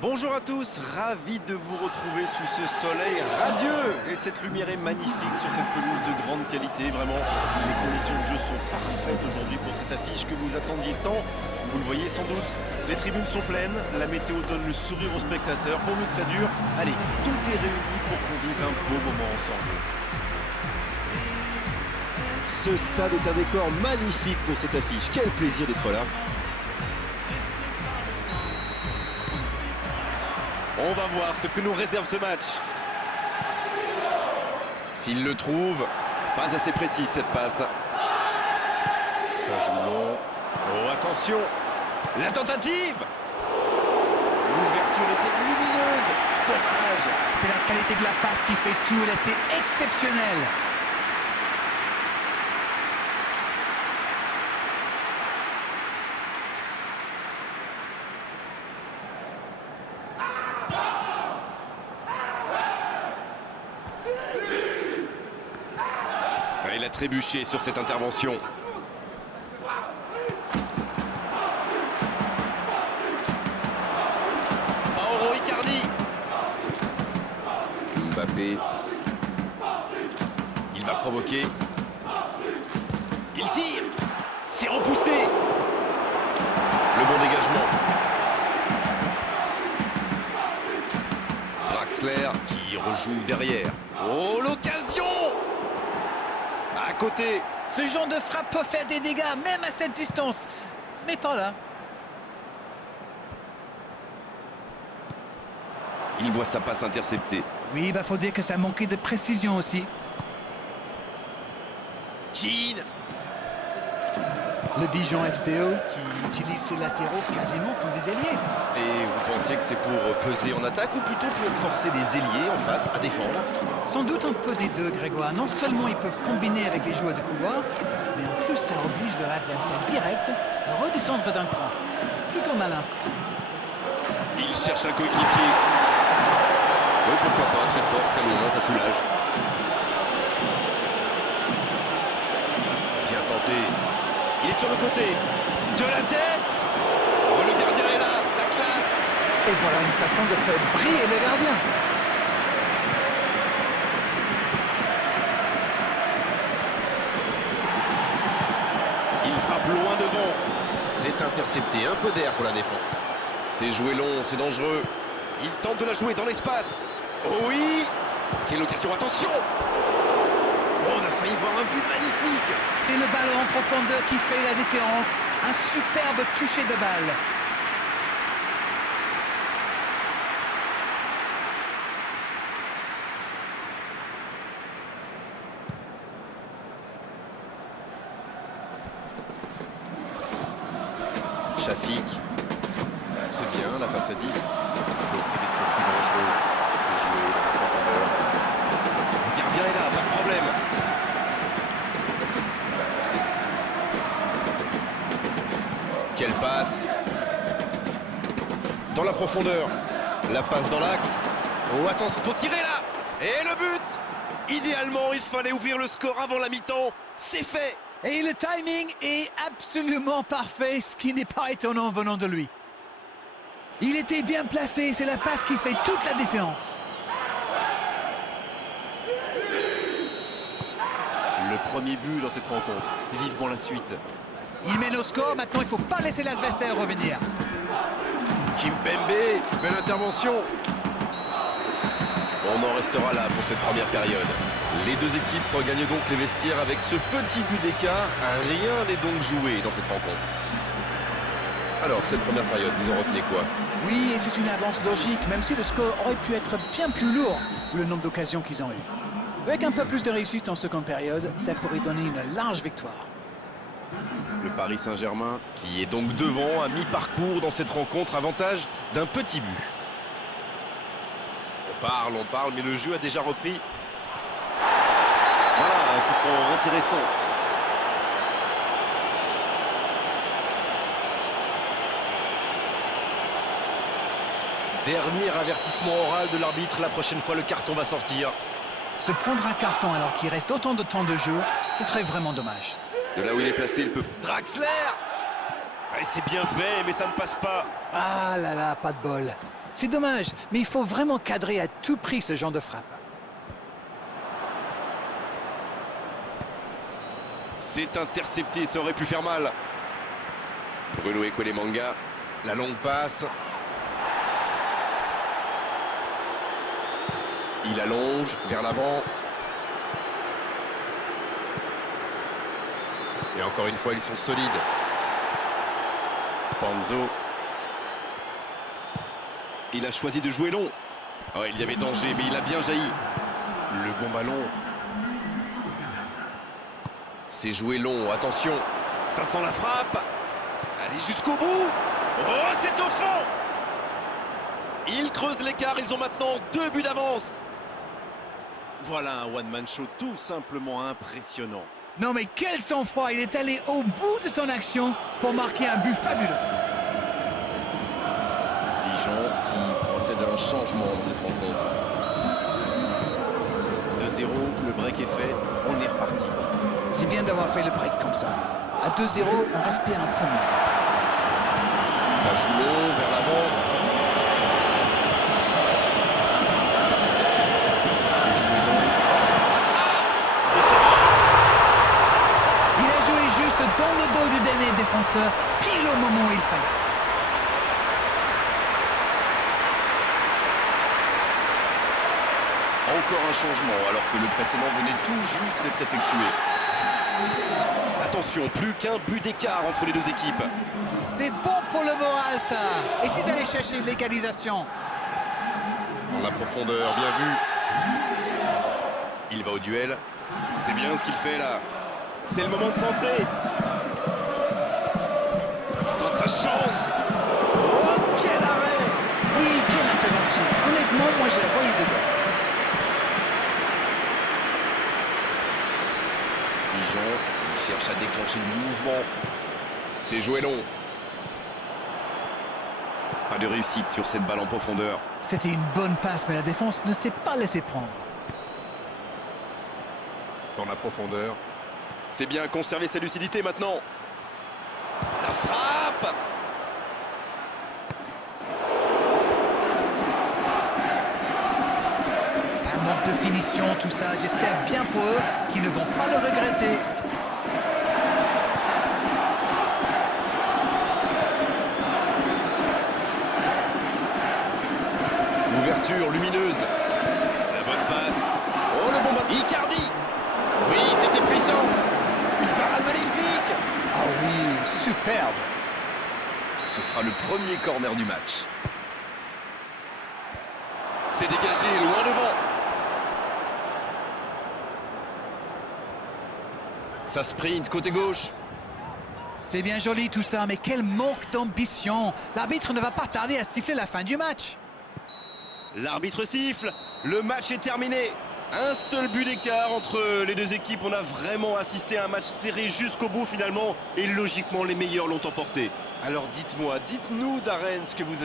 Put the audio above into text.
Bonjour à tous, ravi de vous retrouver sous ce soleil radieux. Et cette lumière est magnifique sur cette pelouse de grande qualité. Vraiment, les conditions de jeu sont parfaites aujourd'hui pour cette affiche que vous attendiez tant. Vous le voyez sans doute, les tribunes sont pleines, la météo donne le sourire aux spectateurs. Pourvu que ça dure, allez, tout est réuni pour qu'on vive un beau moment ensemble. Ce stade est un décor magnifique pour cette affiche. Quel plaisir d'être là. On va voir ce que nous réserve ce match. S'il le trouve, pas assez précise cette passe. Ça joue long. Oh, attention. La tentative. L'ouverture était lumineuse. Dommage. C'est la qualité de la passe qui fait tout. Elle était exceptionnelle. Il a trébuché sur cette intervention. Mauro Icardi. Mbappé. Il va provoquer. Il tire. C'est repoussé. Le bon dégagement. Draxler qui rejoue derrière. Oh, l'occasion! À côté. Ce genre de frappe peut faire des dégâts, même à cette distance. Mais pas là. Il voit sa passe interceptée. Oui, faut dire que ça manquait de précision aussi. Keane. Le Dijon FCO qui utilise ses latéraux quasiment comme des ailiers. Et vous pensez que c'est pour peser en attaque ou plutôt pour forcer les ailiers en face à défendre? Sans doute un peu des deux, Grégoire. Non seulement ils peuvent combiner avec les joueurs de couloir, mais en plus ça oblige leur adversaire direct à redescendre d'un cran. Plutôt malin. Il cherche un coéquipier. Oui, pourquoi pas, très fort, très loin, ça soulage. Bien tenté. Il est sur le côté. De la tête. Oh, le gardien est là, la classe. Et voilà une façon de faire briller le gardien. Il frappe loin devant. C'est intercepté, un peu d'air pour la défense. C'est joué long, c'est dangereux. Il tente de la jouer dans l'espace. Oh oui. Quelle occasion, attention. Oh, on a failli voir un but magnifique. C'est le ballon en profondeur qui fait la différence. Un superbe toucher de balle. Chafik. C'est bien, la passe à 10. Il faut essayer d'être plus dangereux. Se jouer dans la profondeur. Le gardien est là, pas de problème. Quelle passe. Dans la profondeur. La passe dans l'axe. Oh, attention, faut tirer là. Et le but. Idéalement, il fallait ouvrir le score avant la mi-temps. C'est fait. Et le timing est absolument parfait, ce qui n'est pas étonnant venant de lui. Il était bien placé, c'est la passe qui fait toute la différence. Le premier but dans cette rencontre. Vivement la suite. Il mène au score, maintenant il ne faut pas laisser l'adversaire revenir. Kimpembe, belle intervention. On en restera là pour cette première période. Les deux équipes regagnent donc les vestiaires avec ce petit but d'écart. Rien n'est donc joué dans cette rencontre. Alors, cette première période, vous en retenez quoi? Oui, et c'est une avance logique, même si le score aurait pu être bien plus lourd, vu le nombre d'occasions qu'ils ont eu. Avec un peu plus de réussite en seconde période, ça pourrait donner une large victoire. Le Paris Saint-Germain, qui est donc devant à mi-parcours dans cette rencontre, avantage d'un petit but. On parle, mais le jeu a déjà repris. Voilà, un coup franc intéressant. Dernier avertissement oral de l'arbitre, la prochaine fois le carton va sortir. Se prendre un carton alors qu'il reste autant de temps de jeu, ce serait vraiment dommage. De là où il est placé, il peut... Draxler. Ouais, c'est bien fait, mais ça ne passe pas. Ah là là, pas de bol. C'est dommage, mais il faut vraiment cadrer à tout prix ce genre de frappe. C'est intercepté, ça aurait pu faire mal. Bruno Ekwelemanga, la longue passe. Il allonge vers l'avant. Et encore une fois, ils sont solides. Panzo. Il a choisi de jouer long. Oh, il y avait danger, mais il a bien jailli. Le bon ballon. C'est joué long, attention. Ça sent la frappe. Allez jusqu'au bout. Oh, c'est au fond. Ils creusent l'écart, ils ont maintenant 2 buts d'avance. Voilà un one-man show tout simplement impressionnant. Non mais quel sang-froid, il est allé au bout de son action pour marquer un but fabuleux. Dijon qui procède à un changement dans cette rencontre. 2-0, le break est fait, on est reparti. C'est bien d'avoir fait le break comme ça. À 2-0, on respire un peu mieux. Ça joue long vers l'avant. C'est joué long. La frappe. Et c'est bon. Il a joué juste dans le dos du dernier défenseur, pile au moment où il fallait. Encore un changement alors que le précédent venait tout juste d'être effectué. Attention, plus qu'un but d'écart entre les deux équipes. C'est bon pour le moral ça. Et s'ils allaient chercher l'égalisation? Dans la profondeur, bien vu. Il va au duel. C'est bien ce qu'il fait là. C'est le moment de centrer. Il tente sa chance. Oh, quel arrêt! Oui, quelle intervention. Honnêtement, moi je la voyais dedans. Dijon qui cherche à déclencher le mouvement. C'est joué long. Pas de réussite sur cette balle en profondeur. C'était une bonne passe, mais la défense ne s'est pas laissée prendre. Dans la profondeur. C'est bien conserver sa lucidité maintenant. La frappe! Ça manque de finition, tout ça. J'espère bien pour eux qu'ils ne vont pas le regretter. Ouverture lumineuse. La bonne passe. Oh, le bon ballon. Icardi. Oui, c'était puissant. Une parade magnifique. Ah oui, superbe. Ce sera le premier corner du match. C'est dégagé, loin devant. Ça sprint, côté gauche. C'est bien joli tout ça, mais quel manque d'ambition. L'arbitre ne va pas tarder à siffler la fin du match. L'arbitre siffle, le match est terminé. Un seul but d'écart entre les deux équipes. On a vraiment assisté à un match serré jusqu'au bout finalement. Et logiquement, les meilleurs l'ont emporté. Alors dites-moi, dites-nous Darren ce que vous avez...